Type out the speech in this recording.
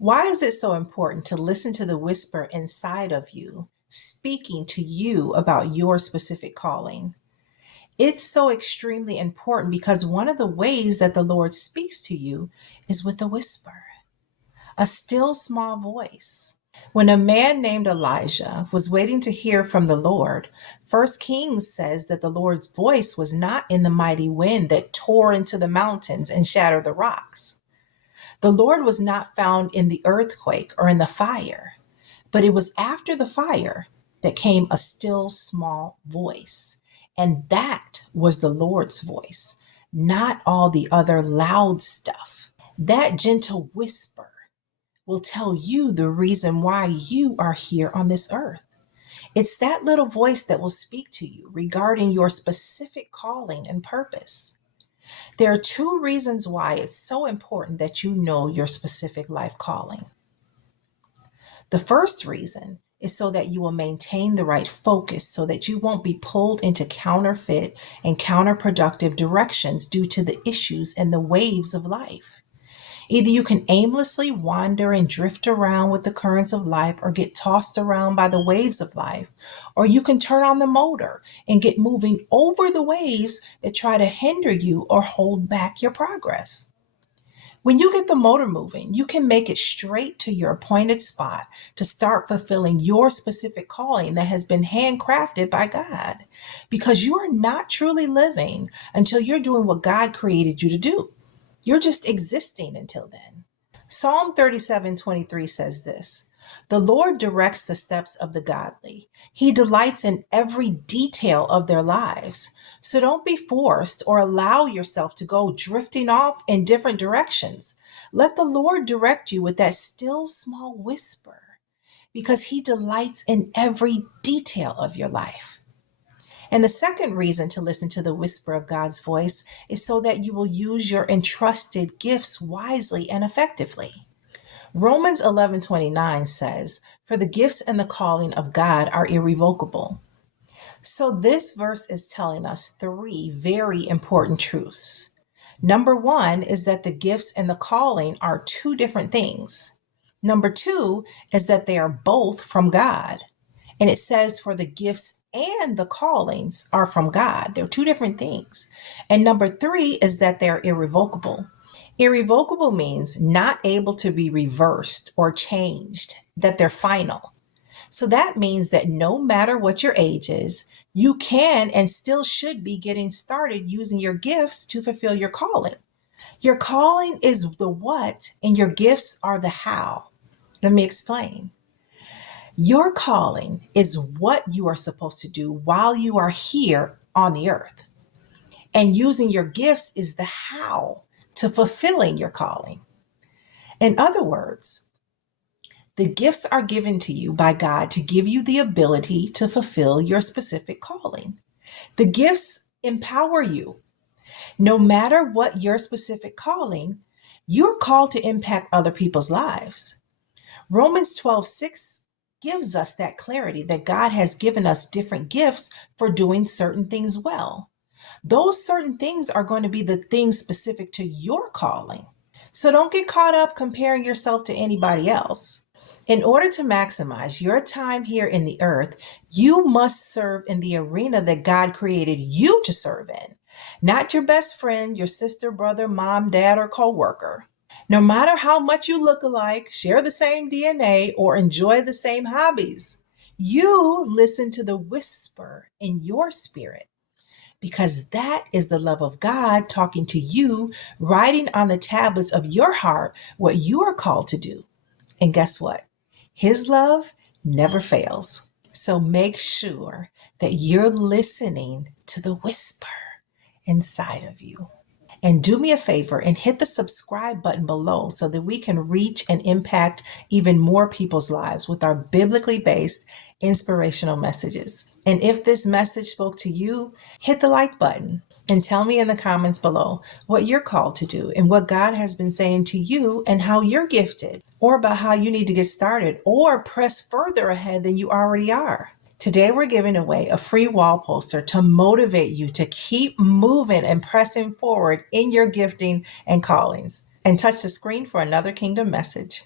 Why is it so important to listen to the whisper inside of you, speaking to you about your specific calling? It's so extremely important because one of the ways that the Lord speaks to you is with a whisper, a still small voice. When a man named Elijah was waiting to hear from the Lord, First Kings says that the Lord's voice was not in the mighty wind that tore into the mountains and shattered the rocks. The Lord was not found in the earthquake or in the fire, but it was after the fire that came a still small voice. And that was the Lord's voice, not all the other loud stuff. That gentle whisper will tell you the reason why you are here on this earth. It's that little voice that will speak to you regarding your specific calling and purpose. There are two reasons why it's so important that you know your specific life calling. The first reason is so that you will maintain the right focus so that you won't be pulled into counterfeit and counterproductive directions due to the issues and the waves of life. Either you can aimlessly wander and drift around with the currents of life or get tossed around by the waves of life, or you can turn on the motor and get moving over the waves that try to hinder you or hold back your progress. When you get the motor moving, you can make it straight to your appointed spot to start fulfilling your specific calling that has been handcrafted by God, because you are not truly living until you're doing what God created you to do. You're just existing until then. Psalm 37:23 says this: "The Lord directs the steps of the godly. He delights in every detail of their lives." So don't be forced or allow yourself to go drifting off in different directions. Let the Lord direct you with that still small whisper, because He delights in every detail of your life. And the second reason to listen to the whisper of God's voice is so that you will use your entrusted gifts wisely and effectively. Romans 11:29 says, "For the gifts and the calling of God are irrevocable." So this verse is telling us three very important truths. Number one is that the gifts and the calling are two different things. Number two is that they are both from God. And it says, for the gifts and the callings are from God. They're two different things. And number three is that they're irrevocable. Irrevocable means not able to be reversed or changed, that they're final. So that means that no matter what your age is, you can and still should be getting started using your gifts to fulfill your calling. Your calling is the what, and your gifts are the how. Let me explain. Your calling is what you are supposed to do while you are here on the earth. And using your gifts is the how to fulfilling your calling. In other words, the gifts are given to you by God to give you the ability to fulfill your specific calling. The gifts empower you. No matter what your specific calling, you're called to impact other people's lives. Romans 12:6 gives us that clarity that God has given us different gifts for doing certain things well. Those certain things are going to be the things specific to your calling. So don't get caught up comparing yourself to anybody else. In order to maximize your time here in the earth, you must serve in the arena that God created you to serve in, not your best friend, your sister, brother, mom, dad, or coworker. No matter how much you look alike, share the same DNA, or enjoy the same hobbies, you listen to the whisper in your spirit, because that is the love of God talking to you, writing on the tablets of your heart what you are called to do. And guess what? His love never fails. So make sure that you're listening to the whisper inside of you. And do me a favor and hit the subscribe button below so that we can reach and impact even more people's lives with our biblically based inspirational messages. And if this message spoke to you, hit the like button and tell me in the comments below what you're called to do and what God has been saying to you and how you're gifted, or about how you need to get started or press further ahead than you already are. Today, we're giving away a free wall poster to motivate you to keep moving and pressing forward in your gifting and callings. And touch the screen for another kingdom message.